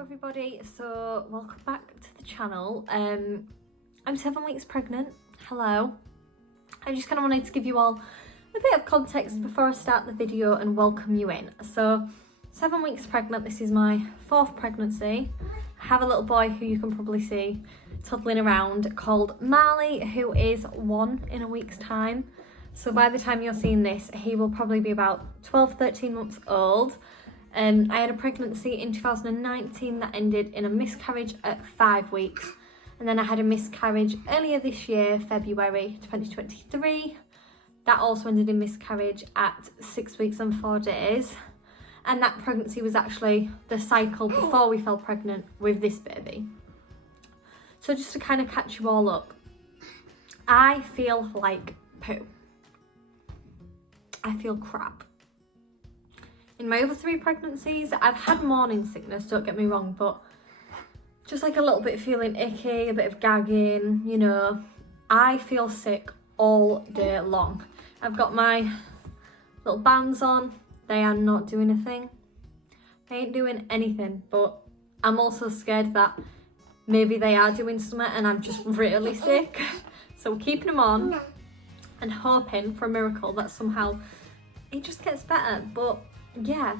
Hello everybody, so welcome back to the channel. I'm 7 weeks pregnant. Hello. I just kind of wanted to give you all a bit of context before I start the video and welcome you in. So 7 weeks pregnant, this is my 4th pregnancy. I have a little boy who you can probably see toddling around called Marley, who is 1 in a week's time. So by the time you're seeing this, he will probably be about 12-13 months old. I had a pregnancy in 2019 that ended in a miscarriage at 5 weeks, and then I had a miscarriage earlier this year, February 2023. That also ended in miscarriage at 6 weeks and 4 days, and that pregnancy was actually the cycle before we fell pregnant with this baby. So just to kind of catch you all up, I feel like poo. I feel crap. In my other 3 pregnancies, I've had morning sickness, don't get me wrong, but just like a little bit feeling icky, a bit of gagging, you know. I feel sick all day long. I've got my little bands on. They are not doing a thing. They ain't doing anything, but I'm also scared that maybe they are doing something and I'm just really sick. So we're keeping them on and hoping for a miracle that somehow it just gets better. But yeah,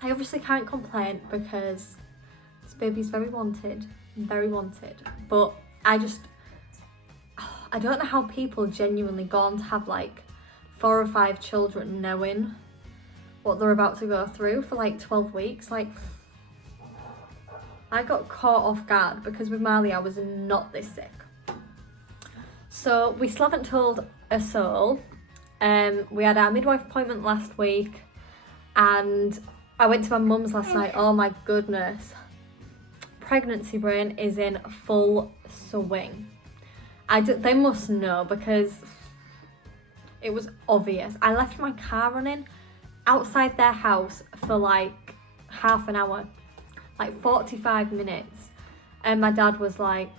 I obviously can't complain because this baby's very wanted, but I don't know how people genuinely go on to have like 4 or 5 children knowing what they're about to go through for like 12 weeks. Like, I got caught off guard because with Marley I was not this sick. So we still haven't told a soul. We had our midwife appointment last week, and I went to my mum's last night. Oh my goodness. Pregnancy brain is in full swing. They must know because it was obvious. I left my car running outside their house for like half an hour, like 45 minutes. And my dad was like,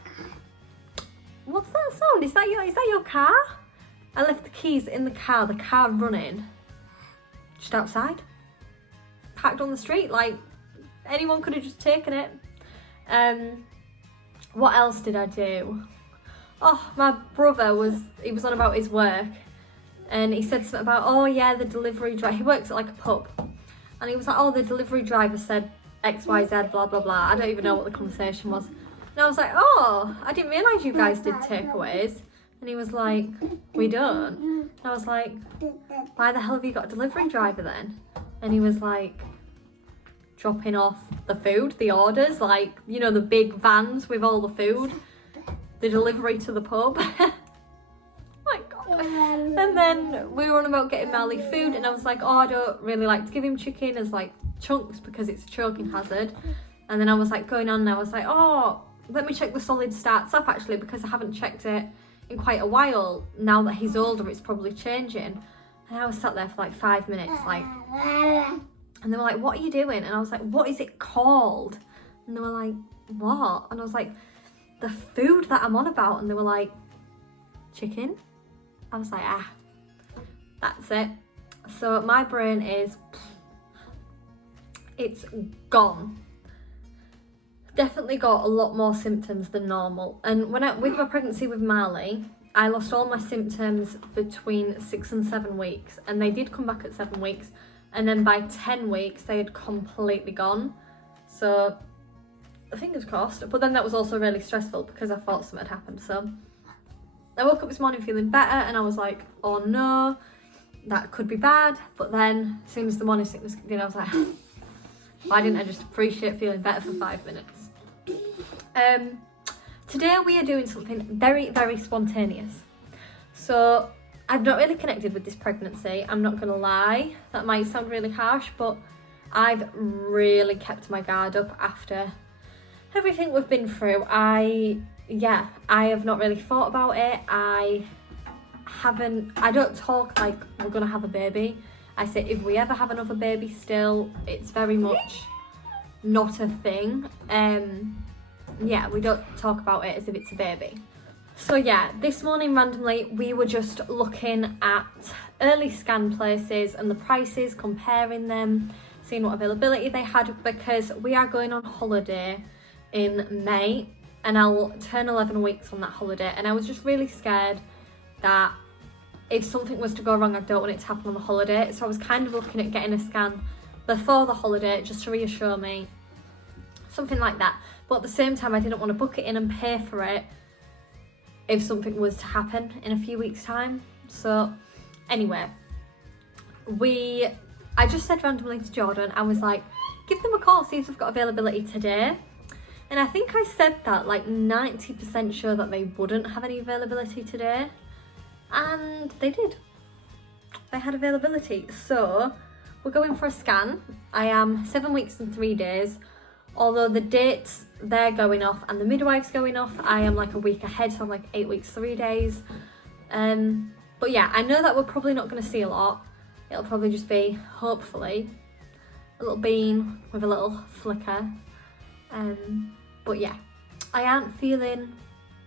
"What's that sound? Is that your car?" I left the keys in the car running just outside. Packed on the street, like anyone could have just taken it. What else did I do? Oh, my brother was on about his work, and he said something about, oh yeah, the delivery driver, he works at like a pub, and he was like, oh, the delivery driver said XYZ, blah blah blah. I don't even know what the conversation was. And I was like, oh, I didn't realise you guys did takeaways. And he was like, we don't. And I was like, why the hell have you got a delivery driver then? And he was like, dropping off the food, the orders, like, you know, the big vans with all the food, the delivery to the pub. My God. And then we were on about getting Marley food, and I was like, oh, I don't really like to give him chicken as like chunks because it's a choking hazard. And then I was like going on, and I was like, oh, let me check the solid stats up actually, because I haven't checked it in quite a while. Now that he's older, it's probably changing. And I was sat there for like 5 minutes, like, and they were like, what are you doing? And I was like, what is it called? And they were like, what? And I was like, the food that I'm on about. And they were like, chicken? I was like, ah, that's it. So my brain is, it's gone. Definitely got a lot more symptoms than normal. And with my pregnancy with Marley, I lost all my symptoms between 6 and 7 weeks, and they did come back at 7 weeks, and then by 10 weeks they had completely gone. So fingers crossed. But then that was also really stressful because I thought something had happened. So I woke up this morning feeling better, and I was like, oh no, that could be bad. But then as soon as the morning sickness kicked in, I was like, why didn't I just appreciate feeling better for 5 minutes? Today we are doing something very, very spontaneous. So I've not really connected with this pregnancy, I'm not gonna lie. That might sound really harsh, but I've really kept my guard up after everything we've been through. I have not really thought about it. I don't talk like we're gonna have a baby. I say if we ever have another baby still, it's very much not a thing. Yeah, we don't talk about it as if it's a baby. So yeah, this morning randomly we were just looking at early scan places and the prices, comparing them, seeing what availability they had, because we are going on holiday in May and I'll turn 11 weeks on that holiday, and I was just really scared that if something was to go wrong, I don't want it to happen on the holiday. So I was kind of looking at getting a scan before the holiday just to reassure me, something like that. But at the same time, I didn't want to book it in and pay for it if something was to happen in a few weeks' time. So anyway, I just said randomly to Jordan, I was like, give them a call, see if they've got availability today. And I think I said that like 90% sure that they wouldn't have any availability today. And they did. They had availability. So we're going for a scan. I am 7 weeks and 3 days. Although the dates they're going off and the midwife's going off, I am like a week ahead, so I'm like 8 weeks, 3 days. But yeah, I know that we're probably not going to see a lot. It'll probably just be, hopefully, a little bean with a little flicker. But yeah, I aren't feeling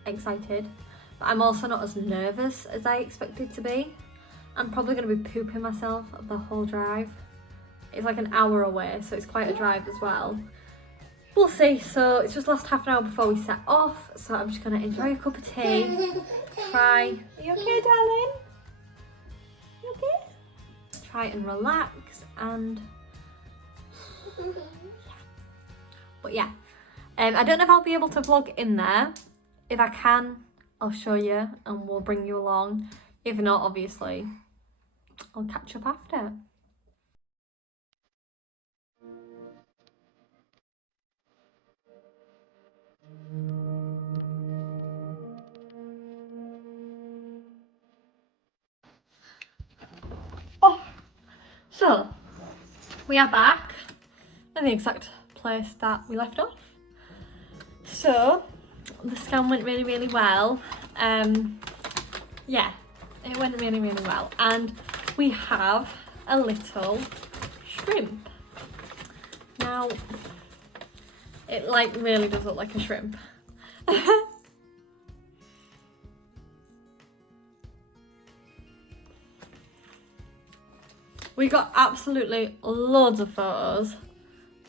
excited, but I'm also not as nervous as I expected to be. I'm probably going to be pooping myself the whole drive. It's like an hour away, so it's quite a drive as well. We'll see. So it's just last half an hour before we set off, so I'm just going to enjoy a cup of tea, try. Are you okay, darling? You okay? Try and relax, and but yeah, I don't know if I'll be able to vlog in there. If I can, I'll show you and we'll bring you along. If not, obviously, I'll catch up after. Oh, so we are back in the exact place that we left off. So the scan went really, really well. Yeah, it went really, really well. And we have a little shrimp. Now, it like really does look like a shrimp. We got absolutely loads of photos.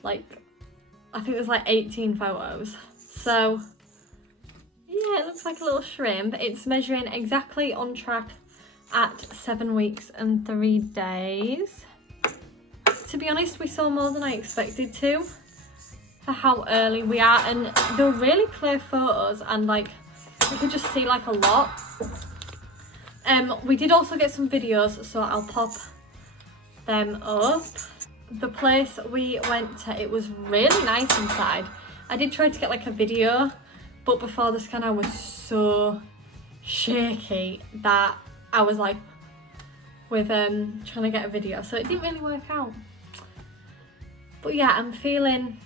Like, I think there's like 18 photos. So, yeah, it looks like a little shrimp. It's measuring exactly on track at 7 weeks and 3 days. To be honest, we saw more than I expected to for how early we are, and they're really clear photos, and like we could just see like a lot. We did also get some videos, so I'll pop them up. The place we went to, it was really nice inside. I did try to get like a video, but before the scan I was so shaky that I was like with trying to get a video, so it didn't really work out. But yeah, I'm feeling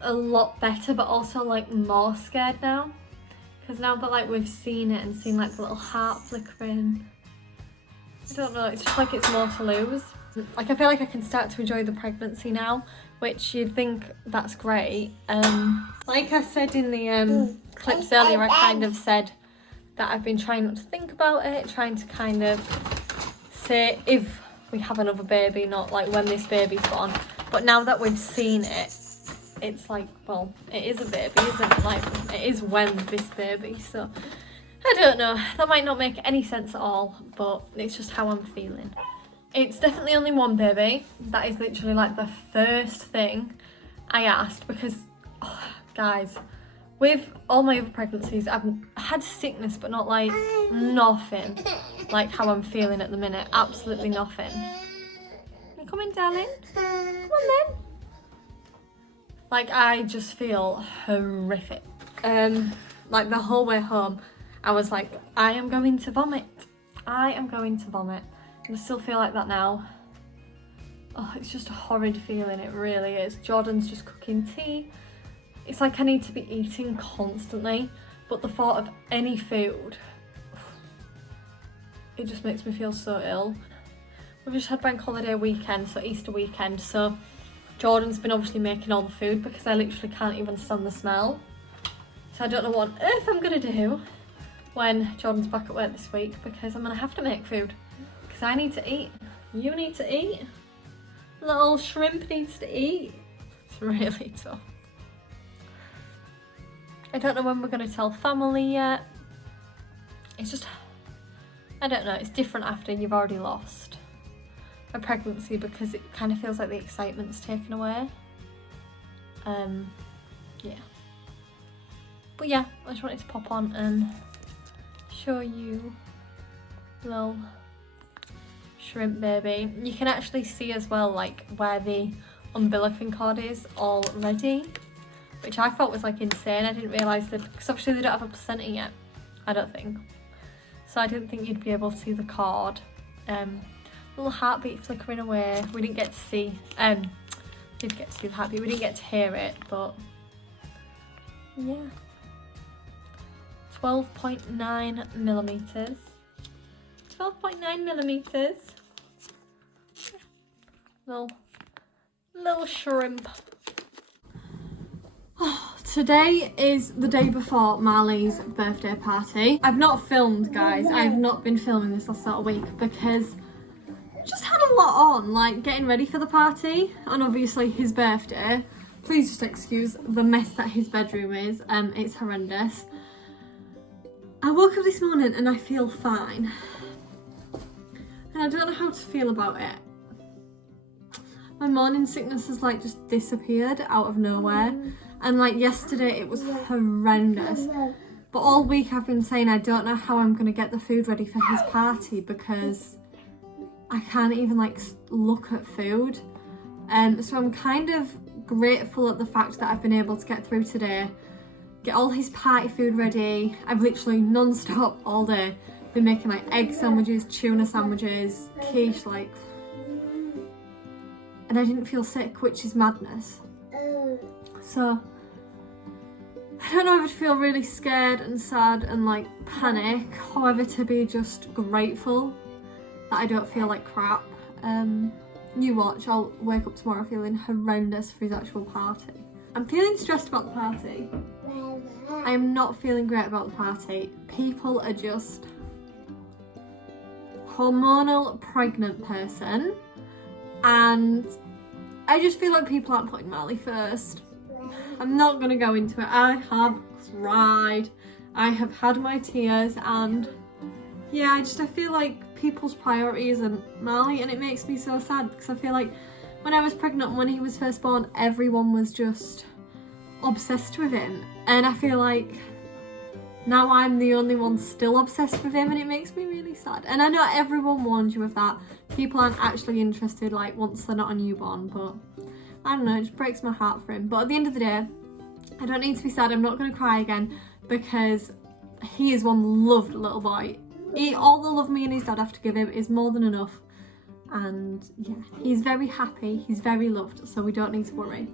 a lot better, but also like more scared now, because now that like we've seen it and seen like the little heart flickering, I don't know, it's just like it's more to lose. Like I feel like I can start to enjoy the pregnancy now, which you'd think that's great. Like I said in the clips earlier, I kind of said that I've been trying not to think about it, trying to kind of say if we have another baby, not like when this baby's born. But now that we've seen it, it's like, well, it is a baby, isn't it? Like, it is when this baby, so I don't know, that might not make any sense at all, but it's just how I'm feeling. It's definitely only one baby. That is literally like the first thing I asked, because, oh, guys, with all my other pregnancies, I've had sickness, but not like nothing like how I'm feeling at the minute. Absolutely nothing. You coming, darling? Come on then. Like, I just feel horrific. Like the whole way home, I was like, I am going to vomit. I am going to vomit. I still feel like that now. Oh, it's just a horrid feeling, it really is. Jordan's just cooking tea. It's like I need to be eating constantly, but the thought of any food, it just makes me feel so ill. We've just had bank holiday weekend, so Easter weekend, so Jordan's been obviously making all the food because I literally can't even stand the smell. So I don't know what on earth I'm gonna do when Jordan's back at work this week, because I'm gonna have to make food. I need to eat. You need to eat. Little shrimp needs to eat. It's really tough. I don't know when we're going to tell family yet. It's just, I don't know, it's different after you've already lost a pregnancy because it kind of feels like the excitement's taken away. Yeah. But yeah, I just wanted to pop on and show you little shrimp baby. You can actually see as well like where the umbilical cord is already, which I thought was like insane. I didn't realise that, because obviously they don't have a placenta yet, I don't think. So I didn't think you'd be able to see the cord. Little heartbeat flickering away. We didn't get to see, did get to see the heartbeat, we didn't get to hear it, but yeah. 12.9 millimeters. 12.9 millimeters. Little shrimp. Oh, today is the day before Marley's birthday party. I've not filmed, guys. I have not been filming this last sort of week because I just had a lot on, like getting ready for the party and obviously his birthday. Please just excuse the mess that his bedroom is. It's horrendous. I woke up this morning and I feel fine. And I don't know how to feel about it. My morning sickness has like just disappeared out of nowhere. And like yesterday it was horrendous. But all week I've been saying I don't know how I'm going to get the food ready for his party because I can't even like look at food. So I'm kind of grateful at the fact that I've been able to get through today. Get all his party food ready. I've literally non-stop all day been making like egg sandwiches, tuna sandwiches, quiche, like, and I didn't feel sick, which is madness. So I don't know if I'd feel really scared and sad and like panic, however to be just grateful that I don't feel like crap. You watch, I'll wake up tomorrow feeling horrendous for his actual party. I'm feeling stressed about the party. I am not feeling great about the party. People are just hormonal pregnant person and I just feel like people aren't putting Marley first. I'm not going to go into it. I have cried. I have had my tears and yeah, I feel like people's priorities and Marley, and it makes me so sad because I feel like when I was pregnant, when he was first born, everyone was just obsessed with him, and I feel like now I'm the only one still obsessed with him and it makes me really sad. And I know everyone warns you of that. People aren't actually interested like once they're not a newborn, but I don't know, it just breaks my heart for him. But at the end of the day, I don't need to be sad. I'm not going to cry again because he is one loved little boy. All the love me and his dad have to give him is more than enough. And yeah, he's very happy, he's very loved, so we don't need to worry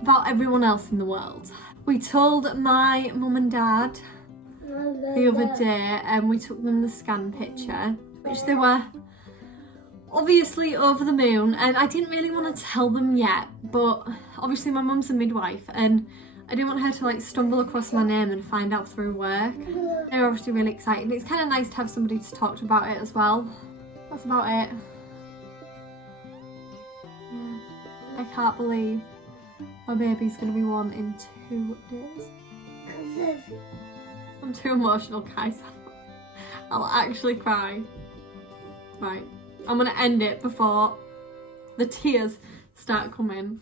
about everyone else in the world. We told my mum and dad the other day and we took them the scan picture, which they were obviously over the moon, and I didn't really want to tell them yet, but obviously my mum's a midwife and I didn't want her to like stumble across my name and find out through work. They're obviously really excited. It's kind of nice to have somebody to talk to about it as well. That's about it. Yeah, I can't believe my baby's going to be born in 2 days. I'm too emotional, guys. I'll actually cry. Right, I'm going to end it before the tears start coming.